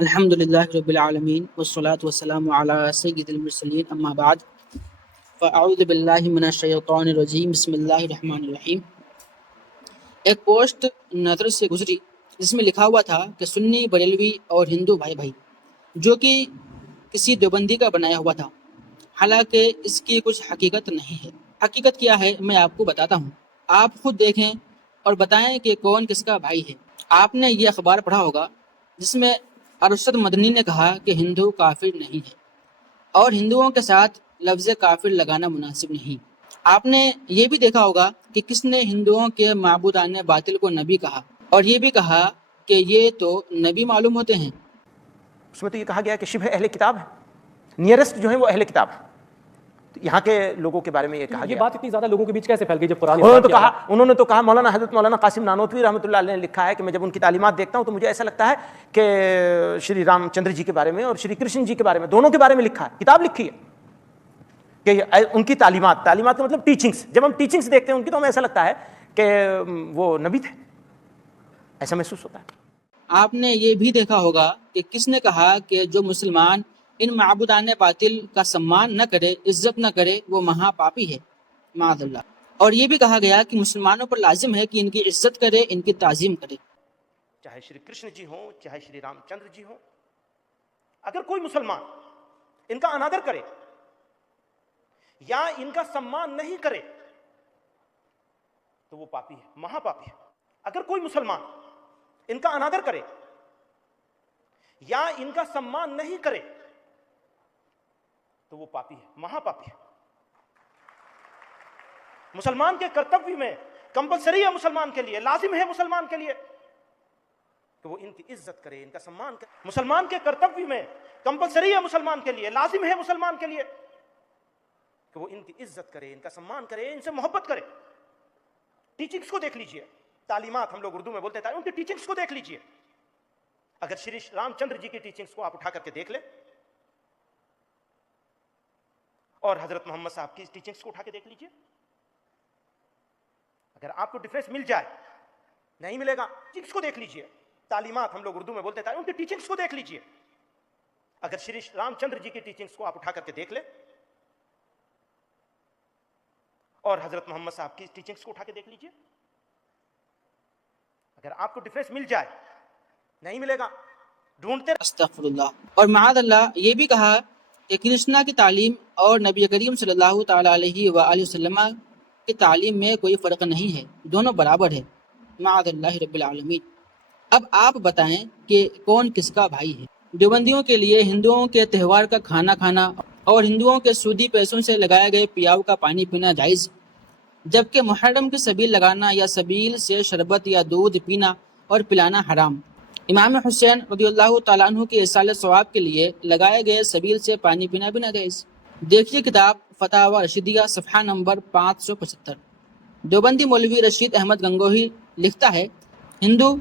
الحمد للہ رب العالمین والصلاة والسلام علی سید المرسلین اما بعد فاعوذ باللہ من الشیطان الرجیم بسم اللہ الرحمن الرحیم۔ ایک پوسٹ نظر سے گزری جس میں لکھا ہوا تھا کہ سنی بریلوی اور ہندو بھائی بھائی، جو کہ کسی دیوبندی کا بنایا ہوا تھا، حالانکہ اس کی کچھ حقیقت نہیں ہے۔ حقیقت کیا ہے میں آپ کو بتاتا ہوں، آپ خود دیکھیں اور بتائیں کہ کون کس کا بھائی ہے۔ آپ نے یہ اخبار پڑھا ہوگا جس میں ارشد مدنی نے کہا کہ ہندو کافر نہیں ہے اور ہندوؤں کے ساتھ لفظ کافر لگانا مناسب نہیں۔ آپ نے یہ بھی دیکھا ہوگا کہ کس نے ہندوؤں کے معبودان باطل کو نبی کہا، اور یہ بھی کہا کہ یہ تو نبی معلوم ہوتے ہیں۔ اس میں تو یہ کہا گیا کہ شبہ اہل کتاب ہے، نیئرسٹ جو ہے وہ اہل کتاب ہے۔ یہاں کے لوگوں کے بارے میں یہ کہا گیا۔ یہ بات اتنی زیادہ لوگوں کے بیچ کیسے پھیل گئی جب قرآن انہوں نے تو کہا مولانا حضرت مولانا قاسم نانوتوی رحمۃ اللہ علیہ نے لکھا ہے کہ میں جب ان کی تعلیمات دیکھتا ہوں تو مجھے ایسا لگتا ہے کہ شری رام چندر جی کے بارے میں اور شری کرشن جی کے بارے میں، دونوں کے بارے میں لکھا ہے، کتاب لکھی ہے کہ ان کی تعلیمات کا مطلب ٹیچنگز، جب ہم ٹیچنگز دیکھتے ہیں ان کی تو ہمیں ایسا لگتا ہے کہ وہ نبی تھے، ایسا محسوس ہوتا ہے۔ آپ نے یہ بھی دیکھا ہوگا کہ کس نے کہا کہ جو مسلمان ان معبودان باطل کا سمان نہ کرے، عزت نہ کرے، وہ مہا پاپی ہے، معاذ اللہ۔ اور یہ بھی کہا گیا کہ مسلمانوں پر لازم ہے کہ ان کی عزت کرے، ان کی تعظیم کرے۔ چاہے شری کرشن جی ہوں، چاہے شری رام چندر جی ہوں، اگر کوئی مسلمان ان کا انادر کرے یا ان کا سمان نہیں کرے تو وہ پاپی ہے، مہا پاپی ہے۔ اگر کوئی مسلمان ان کا انادر کرے یا ان کا سمان نہیں کرے تو وہ پاپی ہے، مہا پاپی ہے۔ مسلمان کے کرتویہ میں کمپلسری ہے، مسلمان کے لیے لازم ہے، مسلمان کے لیے کہ وہ ان کی عزت کرے، ان کا سمان کرے۔ مسلمان کے کرتویہ میں کمپلسری ہے، مسلمان کے لیے لازم ہے، مسلمان کے لیے کہ وہ ان کی عزت کرے، ان کا سمان کرے، ان سے محبت کرے۔ ٹیچنگز کو دیکھ لیجئے، تعلیمات ہم لوگ اردو میں بولتے ہیں، ان کی ٹیچنگز کو دیکھ لیجئے۔ اگر شری رام چندر جی کی ٹیچنگز کو آپ اٹھا کر کے دیکھ لیں اور حضرت محمد صاحب کی ٹیچنگز کو اٹھا کے دیکھ لیجئے، اگر آپ کو ڈفرینس مل جائے، نہیں ملے گا، ٹیچنگز کو دیکھ لیجئے، تعلیمات ہم لوگ اردو میں بولتے ہیں، ان کی ٹیچنگز کو دیکھ لیجئے۔ اگر شری رام چندر جی کی ٹیچنگز کو آپ اٹھا کر کے دیکھ لیں اور حضرت محمد صاحب کی ٹیچنگز کو اٹھا کے دیکھ لیجئے، اگر آپ کو ڈفرینس مل جائے، نہیں ملے گا، ڈھونڈتے استغفر اللہ۔ اور معاذ اللہ یہ بھی کہا کہ کرشنا کی تعلیم اور نبی کریم صلی اللہ تعالی علیہ وآلہ وسلم کی تعلیم میں کوئی فرق نہیں ہے، دونوں برابر ہے، معاذ اللہ رب العالمین۔ اب آپ بتائیں کہ کون کس کا بھائی ہے۔ دیوبندیوں کے لیے ہندوؤں کے تہوار کا کھانا کھانا اور ہندوؤں کے سودی پیسوں سے لگائے گئے پیاؤ کا پانی پینا جائز، جبکہ محرم کی سبیل لگانا یا سبیل سے شربت یا دودھ پینا اور پلانا حرام۔ امام حسین رضی اللہ تعالیٰ عنہ کے ایصال ثواب کے لیے لگائے گئے سبیل سے پانی پینا بھی ناجائز۔ دیکھیے کتاب فتاوی رشیدیہ صفحہ نمبر 575۔ دیوبندی مولوی رشید احمد گنگوہی لکھتا ہے، ہندو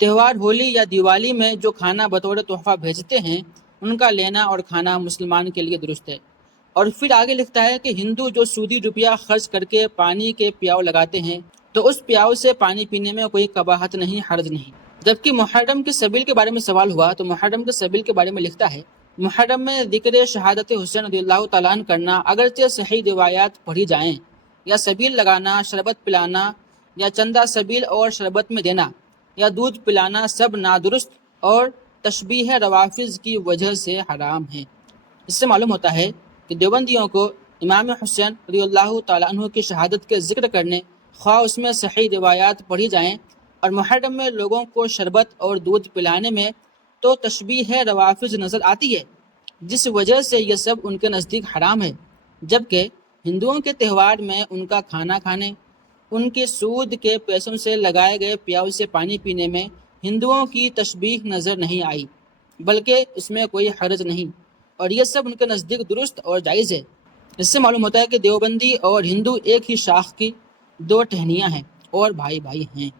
تہوار ہولی یا دیوالی میں جو کھانا بطور تحفہ بھیجتے ہیں ان کا لینا اور کھانا مسلمان کے لیے درست ہے۔ اور پھر آگے لکھتا ہے کہ ہندو جو سودی روپیہ خرچ کر کے پانی کے پیاؤ لگاتے ہیں تو اس پیاؤ سے پانی پینے میں کوئی قباحت نہیں، حرج نہیں۔ جبکہ محرم کی سبیل کے بارے میں سوال ہوا تو محرم کی سبیل کے بارے میں لکھتا ہے، محرم میں ذکر شہادت حسین رضی اللہ تعالیٰ عنہ کرنا اگرچہ صحیح روایات پڑھی جائیں، یا سبیل لگانا، شربت پلانا یا چندہ سبیل اور شربت میں دینا یا دودھ پلانا سب نادرست اور تشبیہ روافظ کی وجہ سے حرام ہیں۔ اس سے معلوم ہوتا ہے کہ دیوبندیوں کو امام حسین رضی اللہ تعالیٰ عنہ کی شہادت کے ذکر کرنے، خواہ اس میں صحیح روایات پڑھی جائیں، اور محرم میں لوگوں کو شربت اور دودھ پلانے میں تو تشبیہ روافظ نظر آتی ہے، جس وجہ سے یہ سب ان کے نزدیک حرام ہے، جبکہ ہندوؤں کے تہوار میں ان کا کھانا کھانے، ان کے سود کے پیسوں سے لگائے گئے پیاؤ سے پانی پینے میں ہندوؤں کی تشبیہ نظر نہیں آئی، بلکہ اس میں کوئی حرج نہیں، اور یہ سب ان کے نزدیک درست اور جائز ہے۔ اس سے معلوم ہوتا ہے کہ دیوبندی اور ہندو ایک ہی شاخ کی دو ٹہنیاں ہیں اور بھائی بھائی ہیں۔